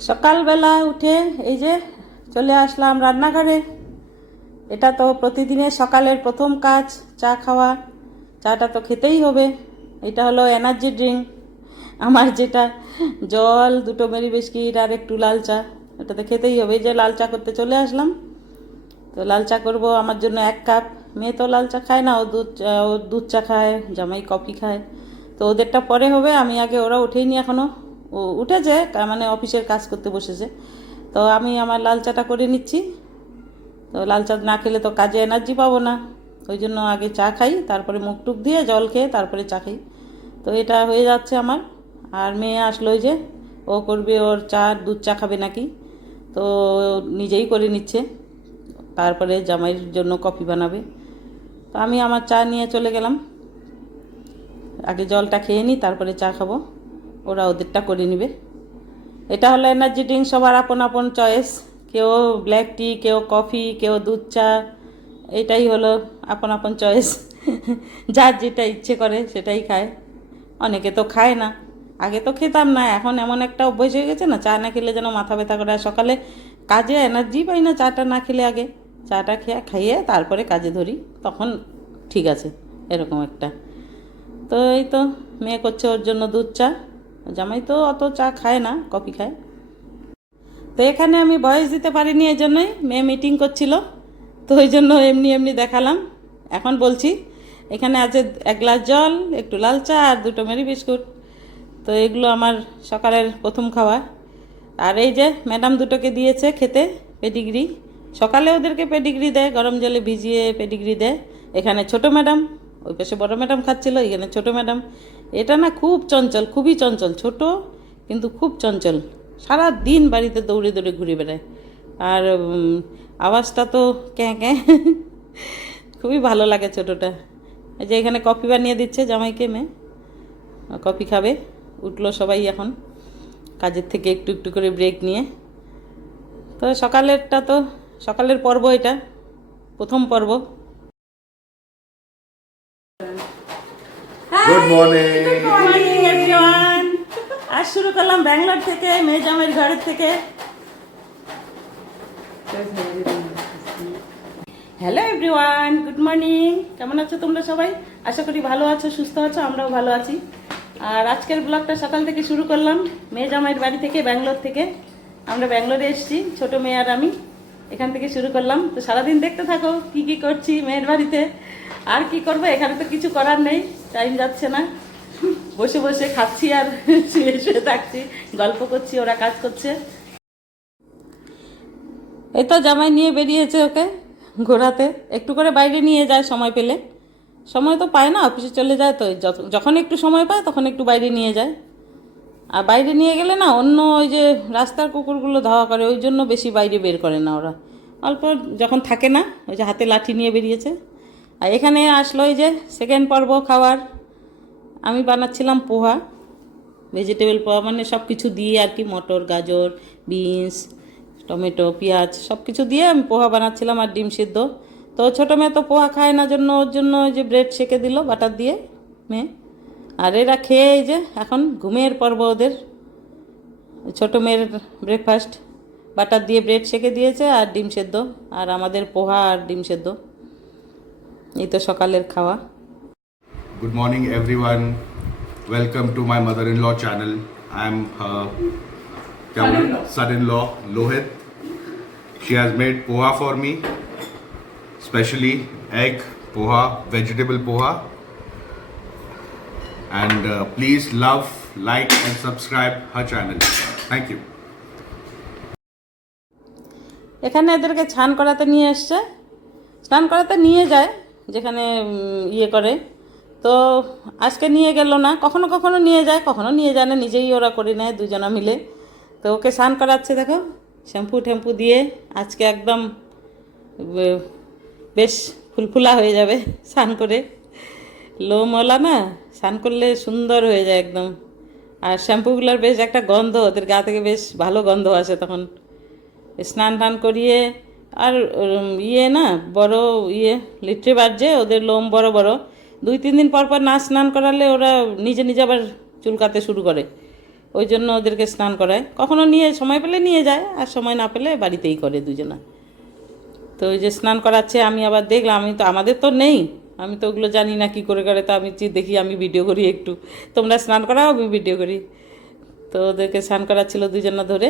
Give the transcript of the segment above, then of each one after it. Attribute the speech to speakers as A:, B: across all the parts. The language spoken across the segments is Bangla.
A: সকালবেলা উঠে এই যে চলে আসলাম রান্নাঘরে। এটা তো প্রতিদিনের সকালের প্রথম কাজ, চা খাওয়া, চাটা তো খেতেই হবে। এটা হলো এনার্জি ড্রিঙ্ক আমার যেটা জল, দুটো মেরি বিস্কিট আর একটু লাল চা এটা তো খেতেই হবে। এই যে লাল চা করতে চলে আসলাম। তো লাল চা করব, আমার জন্য এক কাপ। মেয়ে তো লাল চা খায় না, ও দুধ চা- ও দুধ চা খায়, জামাই কফি খায়। তো ওদেরটা পরে হবে, আমি আগে ওরা উঠেইনি এখনও ও উঠেছে কা- মানে অফিসের কাজ করতে বসেছে। তো আমি আমার লাল চাটা করে নিচ্ছি। তো লাল চা না খেলে তো কাজে এনার্জি পাবো না। ওই জন্য আগে চা খাই, তারপরে মুখ টুক দিয়ে জল খেয়ে তারপরে চা খাই। তো এটা হয়ে যাচ্ছে আমার। আর মেয়ে আসলো যে, ও করবে ওর চা, দুধ চা খাবে নাকি? তো নিজেই করে নিচ্ছে। তারপরে জামাইয়ের জন্য কফি বানাবে। তো আমি আমার চা নিয়ে চলে গেলাম। আগে জলটা খেয়ে নিই, তারপরে চা খাব। ওরা ওদেরটা করে নিবে। এটা হলো এনার্জি ড্রিঙ্ক সবার আপন আপন চয়েস কেউ ব্ল্যাক টি কেউ কফি কেউ দুধ চা, এটাই হলো আপন আপন চয়েস যার যেটা ইচ্ছে করে সেটাই খায়। অনেকে তো খায় না। আগে তো খেতাম না, এখন এমন একটা অভ্যেস হয়ে গেছে না, চা না খেলে যেন মাথা ব্যথা করে। আর সকালে কাজে এনার্জি পাই না চাটা না খেলে আগে। চাটা খেয়ে খাইয়ে তারপরে কাজে ধরি, তখন ঠিক আছে, এরকম একটা। তো এই তো, মেয়ে করছে ওর জন্য দুধ চা। জামাই তো অত চা খায় না, কফি খায়। তো এখানে আমি ভয়েস দিতে পারিনি এই জন্যই, মেয়ে মিটিং করছিল। তো ওই জন্য এমনি এমনি দেখালাম। এখন বলছি, এখানে আছে এক গ্লাস জল, একটু লাল চা আর দুটো মেরি বিস্কুট। তো এগুলো আমার সকালের প্রথম খাওয়া। আর এই যে ম্যাডাম দুটোকে দিয়েছে খেতে, পেডিগ্রি। সকালে ওদেরকে পেডিগ্রি দেয়, গরম জলে ভিজিয়ে পেডিগ্রি দেয়। এখানে ছোট ম্যাডাম ওই পাশে বড় ম্যাডাম খাচ্ছিল, এখানে ছোট ম্যাডাম। এটা না খুব চঞ্চল, খুবই চঞ্চল, ছোট কিন্তু খুব চঞ্চল। সারা দিন বাড়িতে দৌড়ে দৌড়ে ঘুরে বেড়ায়। আর আওয়াজটা তো ক্যাঁ ক্যাঁ, খুবই ভালো লাগে ছোটোটা। এই যে এখানে কফি বানিয়ে দিচ্ছে জামাইকে মেয়ে। কফি খাবে, উঠল সবাই এখন। কাজের থেকে একটু একটু করে ব্রেক নিয়ে। তো সকালেরটা তো, সকালের পর্ব এটা, প্রথম পর্ব।
B: গুড মর্নিং
A: আজ শুরু করলাম ব্যাঙ্গালোর থেকে মেজামের ঘরের থেকে। হ্যালো এভরিওয়ান গুড মর্নিং কেমন আছো তোমরা সবাই? আশা করি ভালো আছো, সুস্থ আছো, আমরাও ভালো আছি। আর আজকের ব্লগটা সকাল থেকে শুরু করলাম মেয়ে বাড়ি থেকে, ব্যাঙ্গালোর থেকে। আমরা ব্যাঙ্গালোরে এসেছি, ছোট মেয়ে আর আমি। এখান থেকে শুরু করলাম। তো সারাদিন দেখতে থাকো, কি কি করছি মেয়ের বাড়িতে। আর কি করব, এখানে তো কিছু করার নেই। টাইম যাচ্ছে না। বসে বসে খাচ্ছি আর শুয়ে শুয়ে থাকছি। গল্প করছি, ওরা কাজ করছে। এই তো জামাই নিয়ে বেরিয়েছে ওকে ঘোরাতে। একটু করে বাইরে নিয়ে যায় সময় পেলে। সময় তো পায় না, অফিসে চলে যায় তো। যখন একটু সময় পায় তখন একটু বাইরে নিয়ে যায়। আর বাইরে নিয়ে গেলে না, অন্য ওই যে রাস্তার কুকুরগুলো ধাওয়া করে, ওই জন্য বেশি বাইরে বের করে না ওরা। অল্প যখন থাকে না, ওই যে হাতে লাঠি নিয়ে বেরিয়েছে। আর এখানে আসলো যে সেকেন্ড পর্ব খাওয়ার। আমি বানাচ্ছিলাম পোহা ভেজিটেবল পোহা মানে সব কিছু দিয়ে আর কি মটর, গাজর বিনস টমেটো, পেঁয়াজ সব কিছু দিয়ে আমি পোহা বানাচ্ছিলাম আর ডিম সিদ্ধ। তো ছোটো মেয়ে তো পোহা খায় না জন্য ওর জন্য ওই যে ব্রেড সেকে দিল বাটার দিয়ে মেয়ে। আর এরা খেয়ে এই যে এখন ঘুমের পর্ব ওদের। ছোটো মেয়ের ব্রেকফাস্ট বাটার দিয়ে ব্রেড সেকে দিয়েছে আর ডিম সেদ্ধ, আর আমাদের পোহা আর ডিম সেদ্ধ। এই তো সকালের খাওয়া।
B: Good morning everyone welcome to my mother in law channel I am কেমন সার in law লোহেত she has made poha for me specially egg poha vegetable poha and please love like and subscribe her channel thank you
A: এখানে এদেরকে ছান করাতে নিয়ে এসছে। স্নান করাতে নিয়ে যায়। যেখানে ইয়ে করে। তো আজকে নিয়ে গেল না, কখনো কখনো নিয়ে যায়, কখনো নিয়ে যায় না, নিজেই ওরা করে নেয়, দুজনা মিলে। তো ওকে স্নান করাচ্ছে, দেখো, শ্যাম্পু ট্যাম্পু দিয়ে আজকে একদম বেশ ফুলফুলা হয়ে যাবে স্নান করে। লোমওয়ালা না, স্নান করলে সুন্দর হয়ে যায় একদম। আর শ্যাম্পুগুলোর বেশ একটা গন্ধ, ওদের গা থেকে বেশ ভালো গন্ধ আসে তখন। স্নান টান করিয়ে আর ইয়ে না, বড় ইয়ে লিট্রে বাজছে ওদের লোম বড় বড়। দুই তিন দিন পর পর না স্নান করালে ওরা নিজে নিজে আবার চুলকাতে শুরু করে। ওই জন্য ওদেরকে স্নান করায়। কখনো নিয়ে, সময় পেলে নিয়ে যায়, আর সময় না পেলে বাড়িতেই করে দুজনা। তো ওই যে স্নান করাচ্ছে, আমি আবার দেখলাম, আমি তো, আমাদের তো নেই। আমি তো ওগুলো জানি না কি করে করে, তো আমি দেখি আমি ভিডিও করি একটু। তোমরা স্নান করাও, আমি ভিডিও করি। তো ওদেরকে স্নান করাচ্ছিল দুজনা ধরে।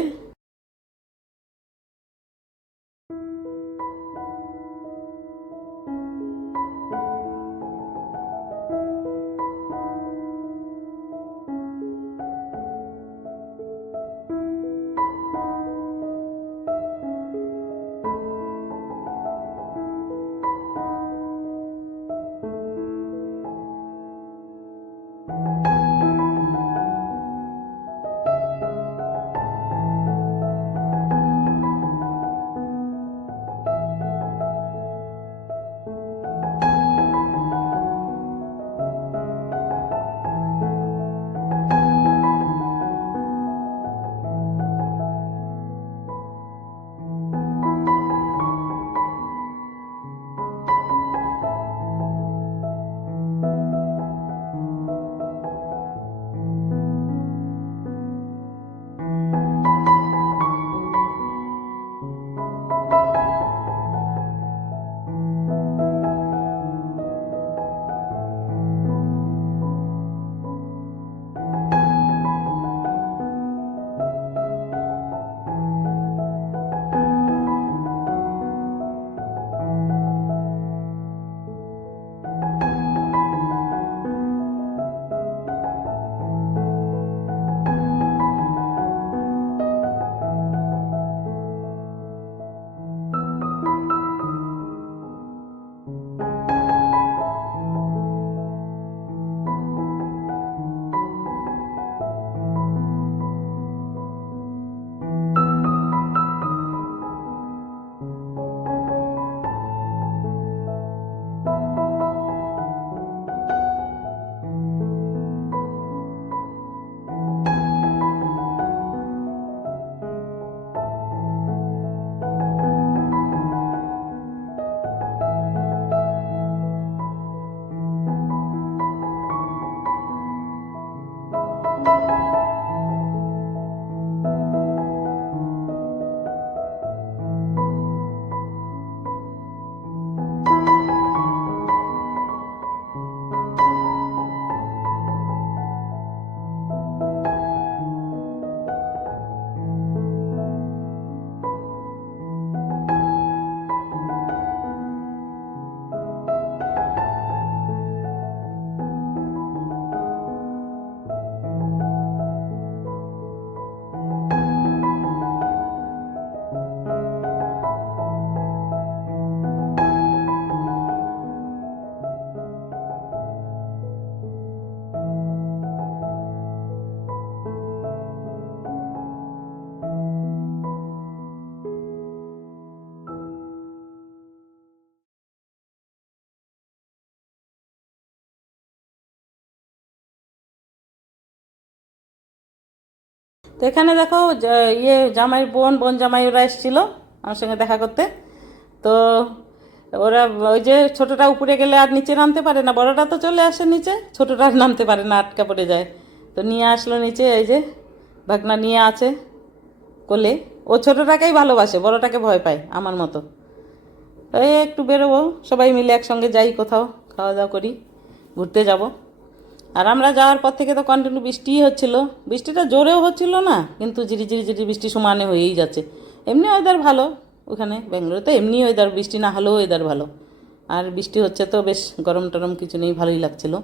A: তো এখানে দেখো ইয়ে জামাই বোন বোন জামাই ওরা এসেছিল আমার সঙ্গে দেখা করতে। তো ওরা, ওই যে ছোটটা উপরে গেলে আর নিচে নামতে পারে না, বড়টা তো চলে আসে নিচে, ছোটটা আর নামতে পারে না, আটকা পড়ে যায়। তো নিয়ে আসলো নিচে, এই যে ভাগনা নিয়ে আছে কোলে। ও ছোটটাকেই ভালোবাসে, বড়টাকে ভয় পায়, আমার মতো। এই একটু বেরোবো, সবাই মিলে একসঙ্গে যাই কোথাও খাওয়া দাওয়া করি, ঘুরতে যাব। আর আমরা যাওয়ার পর থেকে তো কন্টিনিউ বৃষ্টিই হচ্ছিল। বৃষ্টিটা জোরেও হচ্ছিল না, কিন্তু ঝিরি ঝিরি ঝিরি বৃষ্টি সমানে হয়েই যাচ্ছে। এমনি ওয়েদার ভালো ওখানে, ব্যাঙ্গালোরে এমনি ওয়েদার বৃষ্টি না হলেও ওয়েদার ভালো। আর বৃষ্টি হচ্ছে তো বেশ গরম টরম কিছু নেই, ভালোই লাগছিল।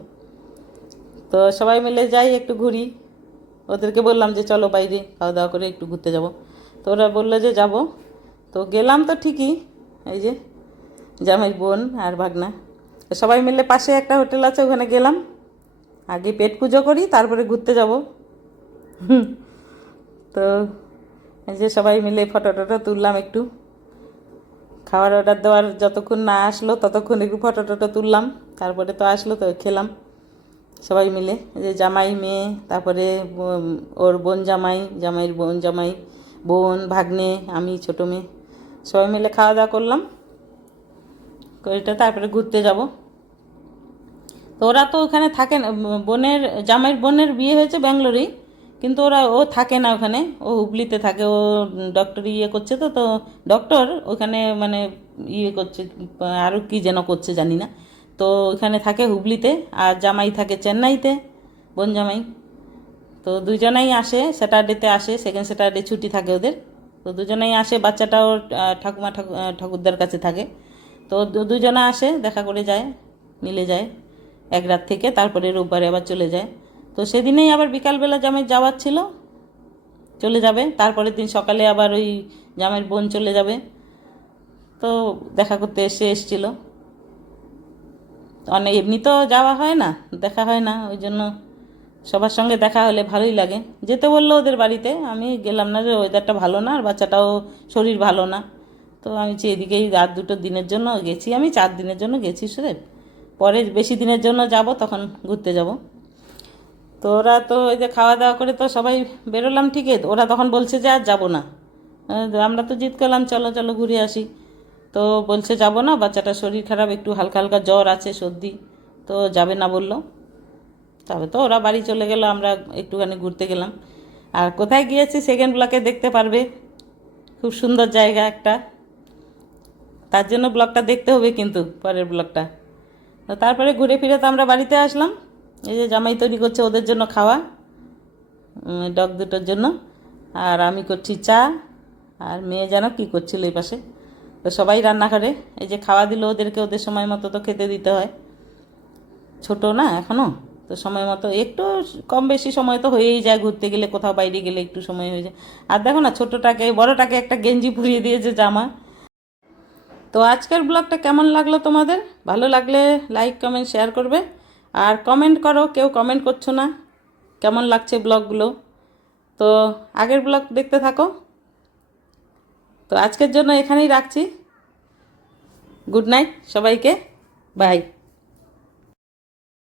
A: তো সবাই মিলে যাই একটু ঘুরি। ওদেরকে বললাম যে চলো বাইরে খাওয়া দাওয়া করে একটু ঘুরতে যাব। তো ওরা বলল যে যাব। তো গেলাম তো ঠিকই, এই যে জামাই বোন আর ভাগনা। সবাই মিলে পাশে একটা হোটেল আছে, ওখানে গেলাম। আগে পেট পুজো করি, তারপরে ঘুরতে যাব। তো এই যে সবাই মিলে ফটো টটো তুললাম একটু। খাবার অর্ডার দেওয়ার যতক্ষণ না আসলো, ততক্ষণ একটু ফটো টটো তুললাম। তারপরে তো আসলো, তো খেলাম। সবাই মিলে যে জামাই মেয়ে, তারপরে ওর বোন জামাই, জামাইয়ের বোন জামাই, বোন, ভাগ্নে, আমি, ছোটো মেয়ে। সবাই মিলে খাওয়া দাওয়া করলাম। করিটা তারপরে ঘুরতে যাব। তো ওরা তো ওখানে থাকে না বোনের, জামাইয়ের বোনের বিয়ে হয়েছে ব্যাঙ্গালোরেই কিন্তু ওরা, ও থাকে না ওখানে, ও হুগলিতে থাকে, ও ডক্টর ইয়ে করছে তো তো ডক্টর ওখানে মানে ইয়ে করছে আরও কী যেন করছে জানি না, তো ওখানে থাকে হুগলিতে, আর জামাই থাকে চেন্নাইতে, বোন জামাই। তো দুজনেই আসে, স্যাটারডেতে আসে সেকেন্ড স্যাটারডে ছুটি থাকে ওদের, তো দুজনেই আসে, বাচ্চাটাও ঠাকুমা ঠাকুরদার কাছে থাকে, তো দুজনে আসে, দেখা করে যায়, মিলে যায়। এক রাত থেকে তারপরে রোববারে আবার চলে যায়। তো সেদিনেই আবার বিকালবেলা জামাই যাওয়ার ছিল। চলে যাবে। তারপরের দিন সকালে আবার ওই জামের বোন চলে যাবে। তো দেখা করতে এসে এসছিল। অনেক এমনি তো যাওয়া হয় না, দেখা হয় না। ওই জন্য সবার সঙ্গে দেখা হলে ভালোই লাগে। যেতে বলল ওদের বাড়িতে। আমি গেলাম না যে ওয়েদারটা ভালো না, আর বাচ্চাটাও শরীর ভালো না। তো আমি এদিকেই রাত দুটো দিনের জন্য গেছি। আমি চার দিনের জন্য গেছি সুরে পরে বেশি দিনের জন্য যাব, তখন ঘুরতে যাব। তো ওরা তো ওই যে খাওয়া দাওয়া করে তো সবাই বেরোলাম ঠিকই, ওরা তখন বলছে যে আর যাব না। আমরা তো জিদ করলাম, চলো চলো ঘুরে আসি। তো বলছে যাব না, বাচ্চাটার শরীর খারাপ, একটু হালকা হালকা জ্বর আছে, সর্দি। তো যাবে না বলল। তবে তো ওরা বাড়ি চলে গেল, আমরা একটুখানি ঘুরতে গেলাম। আর কোথায় গিয়েছি সেকেন্ড ব্লকে দেখতে পারবে। খুব সুন্দর জায়গা একটা। তার জন্য ব্লগটা দেখতে হবে কিন্তু, পরের ব্লগটা তারপরে ঘুরে ফিরে তো আমরা বাড়িতে আসলাম। এই যে জামাই তৈরি করছে ওদের জন্য খাওয়া ডগ দুটোর জন্য। আর আমি করছি চা, আর মেয়ে যেন কী করছিল এই পাশে। তো সবাই রান্না করে। এই যে খাওয়া দিল ওদেরকে, ওদের সময় মতো তো খেতে দিতে হয়। ছোট না এখনও তো সময় মতো একটু কম বেশি সময় তো হয়েই যায় ঘুরতে গেলে, কোথাও বাইরে গেলে একটু সময় হয়ে যায়। আর দেখো না, ছোটোটাকে, বড়োটাকে একটা গেঞ্জি পরিয়ে দিয়েছে জামা। তো আজকের ব্লগটা কেমন লাগল তোমাদের? ভালো লাগলে লাইক কমেন্ট শেয়ার করবে। আর কমেন্ট করো, কেউ কমেন্ট করছ না। কেমন লাগছে ব্লগগুলো? তো আগের ব্লগ দেখতে থাকো। তো আজকের জন্য এখানেই রাখছি। গুড নাইট সবাইকে। বাই